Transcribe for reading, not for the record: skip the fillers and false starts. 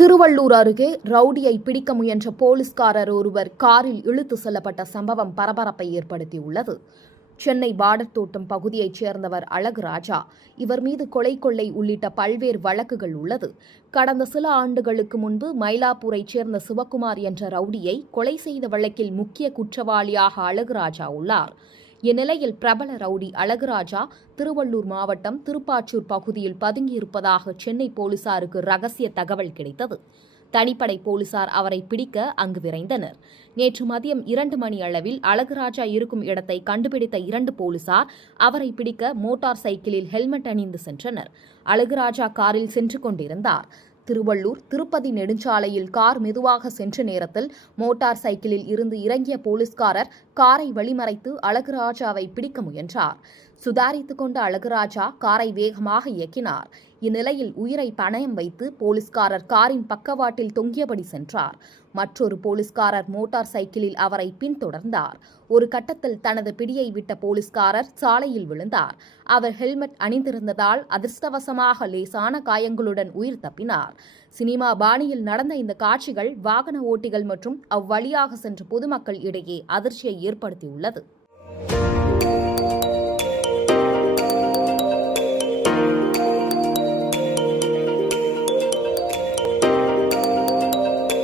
திருவள்ளூர் அருகே ரவுடியை பிடிக்க முயன்ற போலீஸ்காரர் ஒருவர் காரில் இழுத்து செல்லப்பட்ட சம்பவம் பரபரப்பை ஏற்படுத்தியுள்ளது. சென்னை பாடத்தோட்டம் பகுதியைச் சேர்ந்தவர் அழகுராஜா. இவர் மீது கொலை உள்ளிட்ட பல்வேறு வழக்குகள் உள்ளது. கடந்த சில ஆண்டுகளுக்கு முன்பு மயிலாப்பூரைச் சேர்ந்த சிவக்குமார் என்ற ரவுடியை கொலை செய்த வழக்கில் முக்கிய குற்றவாளியாக அழகுராஜா உள்ளார். இந்நிலையில் பிரபல ரவுடி அழகுராஜா திருவள்ளூர் மாவட்டம் திருப்பாச்சூர் பகுதியில் பதுங்கியிருப்பதாக சென்னை போலீசாருக்கு ரகசிய தகவல் கிடைத்தது. தனிப்படை போலீசார் அவரை பிடிக்க அங்கு விரைந்தனர். நேற்று மதியம் 2 மணி அளவில் அழகுராஜா இருக்கும் இடத்தை கண்டுபிடித்த 2 போலீசார் அவரை பிடிக்க மோட்டார் சைக்கிளில் ஹெல்மெட் அணிந்து சென்றனர். அழகுராஜா காரில் சென்று கொண்டிருந்தார். திருவள்ளூர் திருப்பதி நெடுஞ்சாலையில் கார் மெதுவாக சென்ற நேரத்தில் மோட்டார் சைக்கிளில் இருந்து இறங்கிய போலீஸ்காரர் காரை வழிமறைத்து அழகுராஜாவை பிடிக்க முயன்றார். சுதாரித்துக் கொண்ட அழகுராஜா காரை வேகமாக இயக்கினார். இந்நிலையில் உயிரை பணயம் வைத்து போலீஸ்காரர் காரின் பக்கவாட்டில் தொங்கியபடி சென்றார். மற்றொரு போலீஸ்காரர் மோட்டார் சைக்கிளில் அவரை பின்தொடர்ந்தார். ஒரு கட்டத்தில் தனது பிடியை விட்ட போலீஸ்காரர் சாலையில் விழுந்தார். அவர் ஹெல்மெட் அணிந்திருந்ததால் அதிர்ஷ்டவசமாக லேசான காயங்களுடன் உயிர் தப்பினார். சினிமா பாணியில் நடந்த இந்த காட்சிகள் வாகன ஓட்டிகள் மற்றும் அவ்வழியாக சென்ற பொதுமக்கள் இடையே அதிர்ச்சியை ஏற்படுத்தியுள்ளது.